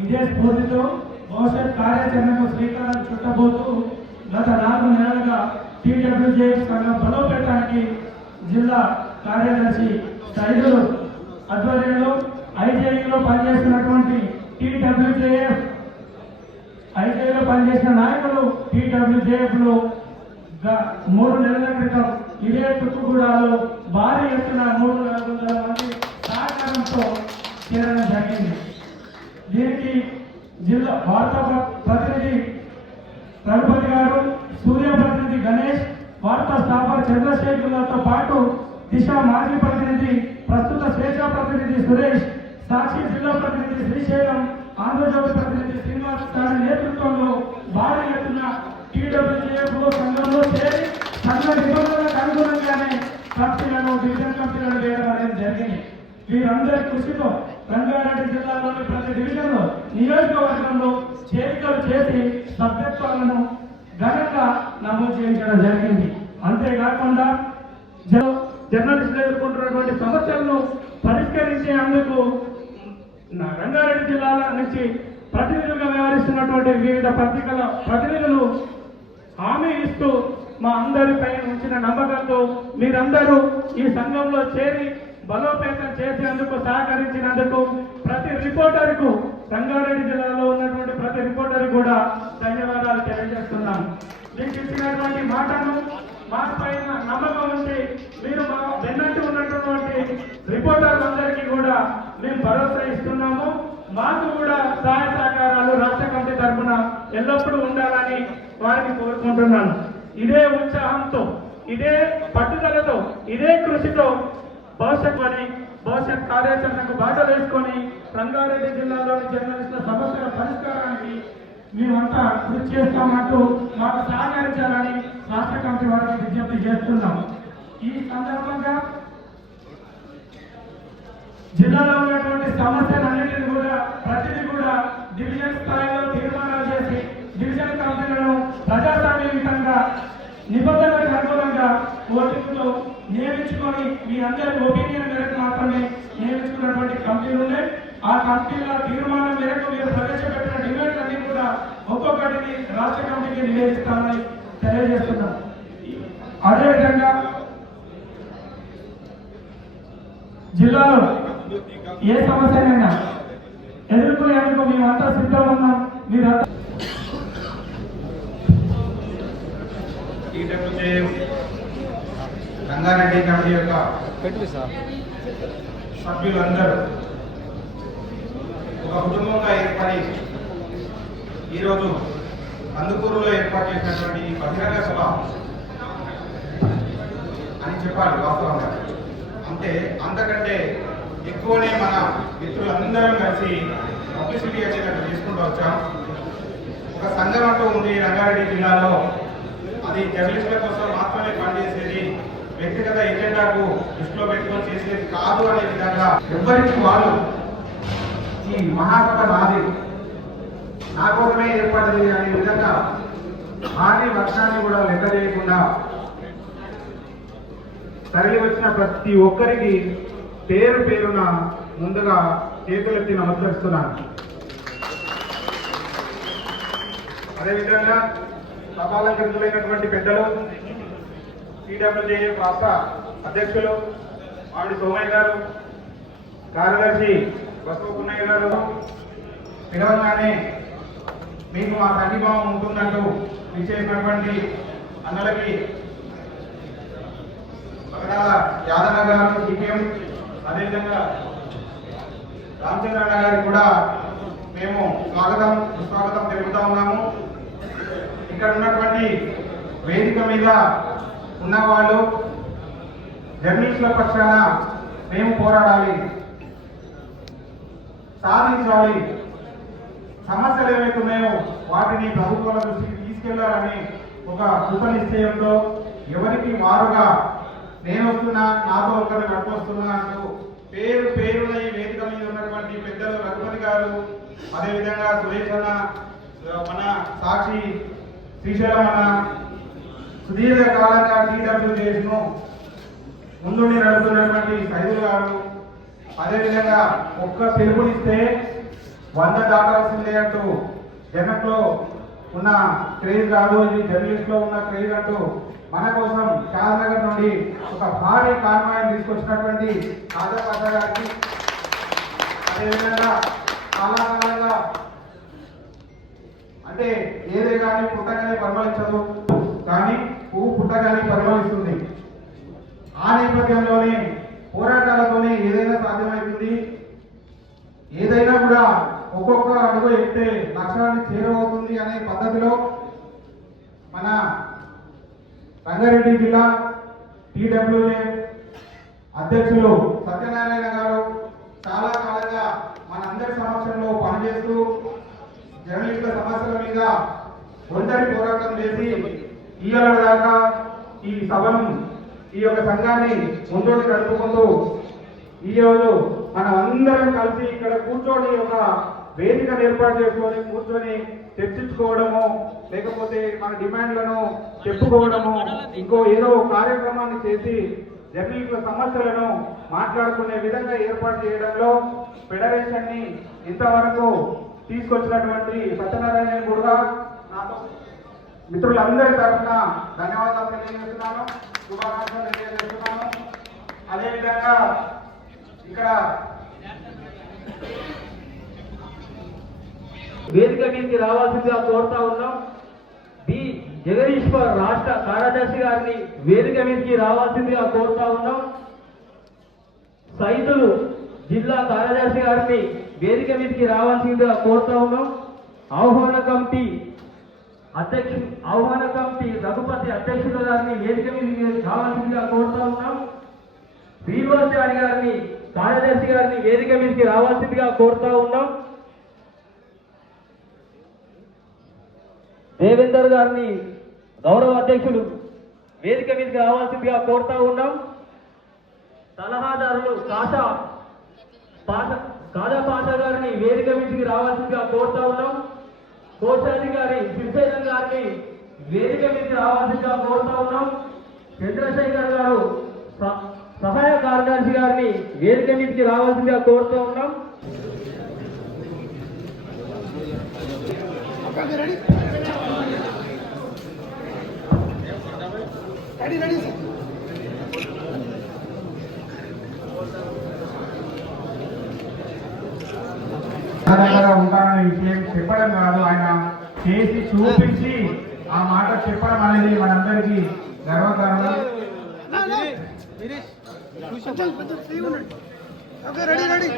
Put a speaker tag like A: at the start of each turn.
A: ఇదే స్ఫూర్తితో భవిష్యత్ కార్యాచరణకు శ్రీకారం చుట్టబోతూ గత నాలుగు నెలలుగా టీడబ్ల్యూజే సంఘం బలోపేతానికి జిల్లా కార్యదర్శి సైదులు ఆధ్వర్యంలో ఐటీఐలో పనిచేస్తున్నటువంటి టీడబ్ల్యూజేఎఫ్ ఐటీఐలో పనిచేసిన నాయకులు టీడబ్ల్యూజేఎఫ్లో మూడు నెలల క్రితం ఇదే తుక్కుగూడలో భారీ ఎత్తున మూడు వందల మంది సహకారంతో చేరడం జరిగింది. దీనికి జిల్లా వార్తా ప్రతినిధి రఘుపతి గారు సూర్య ప్రతినిధి గణేష్ వార్తా స్థాపక చంద్రశేఖర్లతో పాటు దిశ మాజీ ప్రతినిధి ప్రస్తుత స్వేచ్ఛా ప్రతినిధి సురేష్ సాక్షి జిల్లా ప్రతినిధి శ్రీశైలం ఆంధ్రజ్యోతి ప్రతినిధి శ్రీనివాస్ గారి నేతృత్వంలో భారీ ఎత్తున టీడబ్ల్యూజేఎఫ్ సంఘంలో చేరి సంఘ నిబంధనలకు అనుగుణంగానే కమిటీలను డివిజన్ కమిటీలను వేయడం అనేది జరిగింది. వీరందరి కృషితో రంగారెడ్డి జిల్లాలోని ప్రతి డివిజన్లో నియోజకవర్గంలో చేరికలు చేసి సభ్యత్వాలను ఘనంగా నమోదు చేయించడం జరిగింది. అంతేకాకుండా జర్నలిస్టులు ఎదుర్కొంటున్నటువంటి సమస్యలను పరిష్కరించేందుకు నా రంగారెడ్డి జిల్లాల నుంచి ప్రతినిధులుగా వ్యవహరిస్తున్నటువంటి వివిధ పత్రికల ప్రతినిధులు హామీ ఇస్తూ మా అందరిపై ఉంచిన నమ్మకంతో మీరందరూ ఈ సంఘంలో చేరి బలోపేతం చేసేందుకు సహకరించినందుకు ప్రతి రిపోర్టర్కు రంగారెడ్డి జిల్లాలో ఉన్నటువంటి ప్రతి రిపోర్టర్ కూడా ధన్యవాదాలు తెలియజేస్తున్నాను. మీకు ఇచ్చినటువంటి మాటను మాపై నమ్మకం ఉంటే మీరు మా వెన్నట్టు ఉన్నటువంటి రిపోర్టర్లందరికీ కూడా మేము భరోసా ఇస్తున్నాము. మాకు కూడా సహాయ సహకారాలు రాష్ట్ర కమిటీ తరఫున ఎల్లప్పుడూ ఉండాలని వారిని కోరుకుంటున్నాను. ఇదే ఉత్సాహంతో ఇదే పట్టుదలతో ఇదే కృషితో భవిష్యత్ అని భవిష్యత్ కార్యాచరణకు బాట వేసుకొని రంగారెడ్డి జిల్లాలోని జర్నలిస్టుల సమస్యల పరిష్కారానికి మేమంతా కృషి చేస్తామంటూ మాకు సహకరించాలని రాష్ట్ర కమిటీ వారికి విజ్ఞప్తి చేస్తున్నాం. ఈ సందర్భంగా జిల్లాలో ఉన్నటువంటి సమస్యలన్నింటినీ కూడా ప్రతిదీ కూడా డివిజన్ స్థాయిలో తీర్మానాలు చేసి డివిజన్ కమిటీలను ప్రజాస్వామ్యంగా నిబంధనలకు అనుగుణంగా ఓటింగ్తో నియమించుకొని మీ అందరి ఓపిక మేరకు మాత్రమే నియమించుకున్నటువంటి కమిటీలు ఉన్నాయి కమిటీల తీర్మానం మేరకు మీరు ప్రవేశపెట్టిన డిమాండ్లన్నీ కూడా ఒక్కొక్కటిని రాష్ట్ర కమిటీకి నివేదిస్తామని తెలియజేస్తున్నాం. అదేవిధంగా జిల్లాలో ఏ సమస్యనైనా ఎదుర్కొనేందుకు మేమంతా సిద్ధం ఉన్నాం. మీరంతా
B: టీడబ్ల్యూజే రంగారెడ్డి కమిటీ యొక్క సభ్యులందరూ ఒక కుటుంబంగా ఏర్పడి ఈరోజు అందుకూరులో ఏర్పాటు చేసినటువంటి ఈ బహిరంగ సభ అని చెప్పాలి వాస్తవంగా. అంటే అంతకంటే ఎక్కువనే మన మిత్రులందరం కలిసి పబ్లిసిటీ వచ్చేటట్టు చేసుకుంటూ వచ్చాం. ఒక సంఘం అంటూ ఉంది రంగారెడ్డి జిల్లాలో. అది జర్నలిస్టుల కోసం మాత్రమే పనిచేసేది వ్యక్తిగత ఎజెండాకు దృష్టిలో పెట్టుకొని చేసేది కాదు అనే విధంగా ఎవరికి వాళ్ళు ఈ మహాసభ నాది. నా కోసమే ఏర్పడింది అనే విధంగా భారీ వర్షాన్ని కూడా లెక్క చేయకుండా తరలి వచ్చిన ప్రతి ఒక్కరికి పేరు పేరున ముందుగా చేతులెత్తి నమస్కరిస్తున్నాను అదేవిధంగా సభాలంకరించలేనటువంటి పెద్దలు సిడబ్ల్యూజేఏ రాష్ట్ర అధ్యక్షులు ఆవిడ సోమయ్య గారు కార్యదర్శి బసవ గారు పిలవగానే మీకు మా సంఘీభావం ఉంటుందంటూ విచ్చేసినటువంటి అన్నలకి బగడాల యాదన్న గారు సిపిఎం అదేవిధంగా రామచంద్రన్న గారికి కూడా మేము స్వాగతం సుస్వాగతం తెలుపుతా ఉన్నాము. ఇక్కడ ఉన్నటువంటి వేదిక మీద ఉన్నవాళ్ళు జర్నలిస్టుల పక్షాన మేము పోరాడాలి. సాధించాలి. సమస్యలు ఏవైతే ఉన్నాయో వాటిని ప్రభుత్వాల దృష్టికి తీసుకెళ్ళాలని ఒక కృత నిశ్చయంతో ఎవరికి మారుగా నేను వస్తున్నా నాతో ఒకరు కట్టుకొస్తున్నా అంటూ పేరు పేరున ఈ వేదిక మీద ఉన్నటువంటి పెద్దలు రఘుపతి గారు అదేవిధంగా సురేష్ అన్న మన సాక్షి శ్రీశైలం అన్న సుదీర్ఘ కాలంగా టీడబ్ల్యూజేఎస్ను ముందుండి నడుస్తున్నటువంటి సైదులు గారు అదేవిధంగా ఒక్క పిలుపునిస్తే వంద దాటాల్సిందే అంటూ జనంలో ఉన్న క్రేజ్ కాదు ఇది జర్నలిస్ట్లో ఉన్న క్రేజ్ అంటూ మన కోసం షాద్నగర్ నుండి ఒక భారీ కాన్వాయ్ తీసుకొచ్చినటువంటి కాజా పాషా గారికి అదేవిధంగా చాలా కాలంగా అంటే ఏదే కానీ పుట్టగానే పరిమళించదు కానీ పువ్వు పుట్టగానే పరిమళిస్తుంది. ఆ నేపథ్యంలోనే పోరాటాలతోనే ఏదైనా సాధ్యమవుతుంది ఏదైనా కూడా ఒక్కొక్క అడుగు ఎత్తే లక్ష్యాన్ని చేరవుతుంది అనే పద్ధతిలో మన రంగారెడ్డి జిల్లా టీడబ్ల్యూఏ అధ్యక్షులు సత్యనారాయణ గారు చాలా కాలంగా మనందరి సమక్షంలో పనిచేస్తూ జర్నలిస్టుల సమస్యల మీద ఒంటరి పోరాటం చేసి ఇయ్యాల దాకా ఈ సభను ఈ యొక్క సంఘాన్ని ముందుకు నడుపుకుంటూ ఈ రోజు మనం అందరం కలిసి ఇక్కడ కూర్చొని ఒక వేదికను ఏర్పాటు చేసుకొని కూర్చొని చర్చించుకోవడము లేకపోతే మన డిమాండ్లను చెప్పుకోవడము ఇంకో ఏదో కార్యక్రమాన్ని చేసి జర్నలిస్టుల సమస్యలను మాట్లాడుకునే విధంగా ఏర్పాటు చేయడంలో ఫెడరేషన్ని ఇంతవరకు తీసుకొచ్చినటువంటి సత్యనారాయణ కూడా మిత్రులందరి తరఫున ధన్యవాదాలు తెలియజేస్తున్నాను. శుభాకాంక్షలు తెలియజేస్తున్నాను. అదేవిధంగా ఇక్కడ
C: వేదిక మీదకి రావాల్సిందిగా కోరుతా ఉన్నాం. బి. జగదీశ్వర్ రాష్ట్ర కార్యదర్శి గారిని వేదిక మీదకి రావాల్సిందిగా కోరుతా ఉన్నాం. సైతులు జిల్లా కార్యదర్శి గారిని వేదిక మీదకి రావాల్సిందిగా కోరుతా ఉన్నాం. ఆహ్వాన కమిటీ అధ్యక్షుడు ఆహ్వాన కమిటీ రఘుపతి అధ్యక్షుడు గారిని వేదిక మీద కావాల్సిందిగా కోరుతా ఉన్నాం. శ్రీనివాస్ గారిని కార్యదర్శి గారిని వేదిక మీదకి రావాల్సిందిగా కోరుతా ఉన్నాం. దేవేందర్ గారిని గౌరవ అధ్యక్షులు వేదిక మీదకి రావాల్సిందిగా కోరుతా ఉన్నాం. సలహాదారులు కాషా పాష కాజా పాషా గారిని వేదిక మీదకి రావాల్సిందిగా కోరుతా ఉన్నాం. కోశాధికారి శివశైలం గారిని వేదిక మీదకి రావాల్సిందిగా కోరుతా ఉన్నాం. చంద్రశేఖర్ గారు సహాయ కార్యదర్శి గారిని వేదిక మీదకి రావాల్సిందిగా కోరుతూ ఉన్నాం.
B: ఉంటాననే విషయం చెప్పడం కాదు. ఆయన చేసి చూపించి ఆ మాట చెప్పడం అనేది మనందరికీ గర్వకారణం.
D: Ready ready.